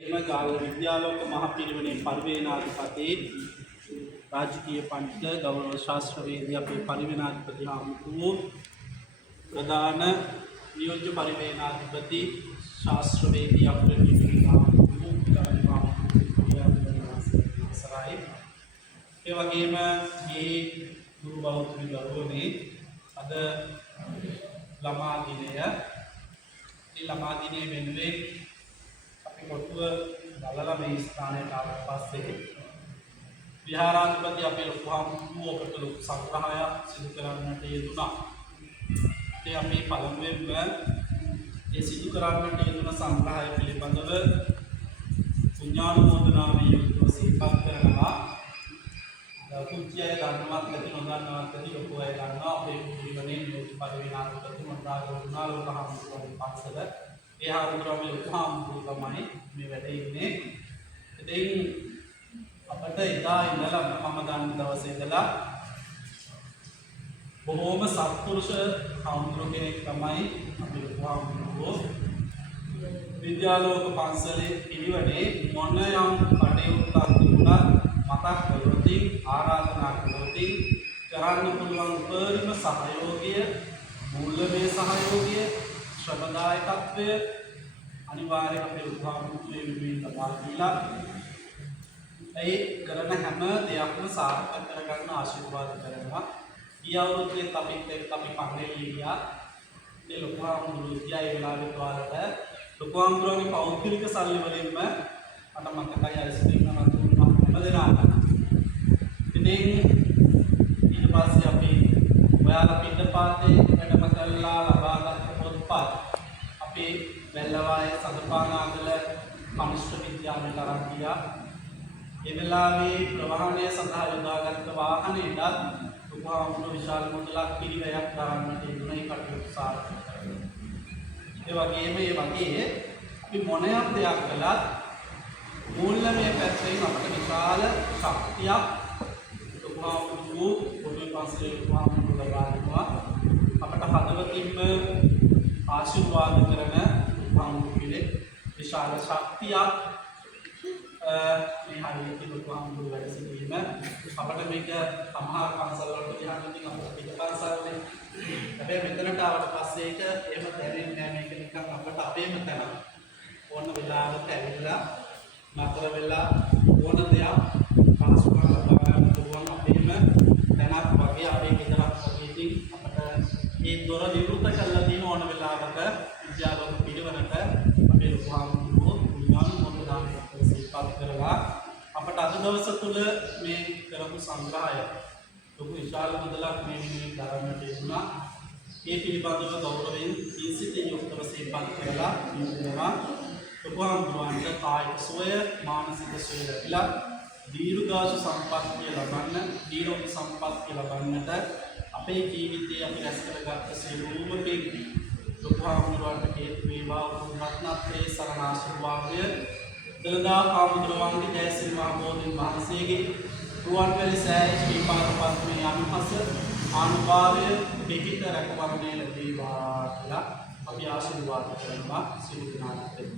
ගාල්ල විද්‍යාලෝක මහපිරිවෙනේ පරිවේනාධිපති රාජකීය පඬිතුක ගෞරව ශාස්ත්‍රවේදී අපේ පරිවේනාධිපති හාමුදුරුවෝ ප්‍රධාන නියෝජ්‍ය පරිවේනාධිපති ශාස්ත්‍රවේදී අපේ හාමුදුරුවෝ සරයි ඒ වගේම මේ ගුරු බෞද්ධ ගෞරවනේ අද ළමා දිනය මේ ළමා දිනයේ වෙනුවෙන් කොටුව බලලා මේ ස්ථානයට ආවට පස්සේ විහාරාධිපති අපේ ලොකු හාමුදුරුවෝ ඔබට ලොකු සංග්‍රහයක් සිදු කරන්නට යෙදුණා. ඒ අපි පළමුවෙන්ම ඒ සිදු කරන්නට යෙදුණ සංග්‍රහය පිළිබඳව පුණ්‍යානුමෝදනාවේ යුක්තව සිහිපත් කරනවා. කුංචි අය දන්නවත් නැති නොදන්නවත් ඇති ලොකු අය දන්නවා අපේ ජීවනයේ නියෝජ්‍ය පරිවේනාධිපති මොණ්ඩාගල ලොකු හාමුදුරුවෝ පක්ෂද ඒ හාමුදුරුවෝ මේ ලොකු හාමුදුරුවෝ තමයි මේ වැඩේ ඉන්නේ. ඉතින් අපිට එදා ඉඳලා මම දන්න දවසේ ඉඳලා බොහෝම සත්පුරුෂ හාමුදුරුවෝ කෙනෙක් තමයි අපි ලොකු හාමුදුරුවෝ. විද්‍යාලෝක පන්සලේ පිළිවෙලේ මොන යම් කටයුත්තක් තිබුණත් මතක් කරොත් ආරාධනා කරොත් කරන්න පුළුවන් උපරිම සහයෝගය මූල්‍යමය සහයෝගය ශ්‍රමදායකත්වය අනිවාර්යයෙන් අපේ උපහාමුදුරේ විවිධ ලබා දීලා ඒ කරන හැම දෙයක්ම සාර්ථක කරගන්න ආශිර්වාද කරනවා. ගිය අවුරුද්දේ අපි පන්සලේ ගියා. ඒ ලොකු හාමුදුරුවෝ ගියා ඒ වෙලාවේ කාලට ලොකු හාමුදුරුවෝගේ පෞද්ගලික සල්ලි වලින්ම අට මතකයි අයිස්ක්‍රීම් නමක් දුන්නා හැමදෙනාට. ඉතින් ඊට පස්සේ අපි ඔයාලා පිටපාතේ වැඩම කළා ලබාගත් පොත්පත් අපේ වැල්ලවාය සදපානාගල කනිෂ්ඨ විද්‍යාලයට අරන් ගියා. ඒ වෙලාවේ ප්‍රවාහනය සඳහා යොදාගත් වාහනයටත් උපහාමුදුරුවෝ විශාල මුදලක් පිරිවැයක් දරන්නට යෙදුණේ කටයුතු සාර්ථක කරගන්න. ඒ වගේම අපි මොනයක් දෙයක් කළත් මූල්‍යමය පැත්තෙන් අපට විශාල ශක්තියක් උපහාමුදුරුවෝ පොඩි පන්සලේ උපහාමුදුරුවෝ ලබා දෙනවා. අපට හදවතින්ම ආශිර්වාද කරන උපහාමුදුරුවෝ විශාල ශක්තියක් මේ හරියට ලොකු හාමුදුරුවෝ වැඩ සිටීම අපිට මේක සමහර පන්සල් වලට ගියාම ඉතින් අපිට පිට පන්සල්නේ හැබැයි මෙතනට ආවට පස්සේ ඒක එහෙම දැනෙන්නේ නැහැ. මේක නිකන් අපිට අපේම තැන ඕන වෙලාවකට ඇවිල්ලා නතර වෙලා ඕන දෙයක් පහසුකම් ලබා ගන්න පුළුවන් අපේම තැනක් වගේ අපේ ගෙදරක් වගේ. ඉතින් අපිට මේ දොර විවෘත කරලා තියෙන ඕන වෙලාවකට විද්‍යාලෝක පිළිවෙලට අපේ ලොකු හාමුදුරුවෝ පුණ්‍යානුමෝදනාවේ සිහිපත් කරලා අපට අද දවස තුල මේ කරපු සංග්‍රහය ලොකු විශාල මුදලක් මේ විදිහට දරන්නට යෙදුණා. ඒ පිළිබඳව ගෞරවයෙන් කීසිතින් යුක්තව සිහිපත් කරලා ඉන්නවා. ලොකු හාමුදුරුවන්ට කායික සුවය මානසික සුවය ලැබිලා දීර්ඝායු සම්පන්නිය ලබන්න නිරෝගී සම්පන්නිය ලබන්නට අපේ ජීවිතයේ අපි රැස් කරගත්ත සියලුම පින් ලොකු හාමුදුරුවන්ට හේතු වේවා. රත්නත්‍රේ සරණ ආශිර්වාදය දලදා හාමුදුරුවන්ගේ ජයසිරි මහ බෝධීන් වහන්සේගේ රුවන්වැලි සෑය ශ්‍රීපාද පද්මේ අනුහස ආනුභාවය පිටිට රැකවරණය ලැබේවා කියලා අපි ආශිර්වාද කරනවා. සියලු දෙනාට දෙන්න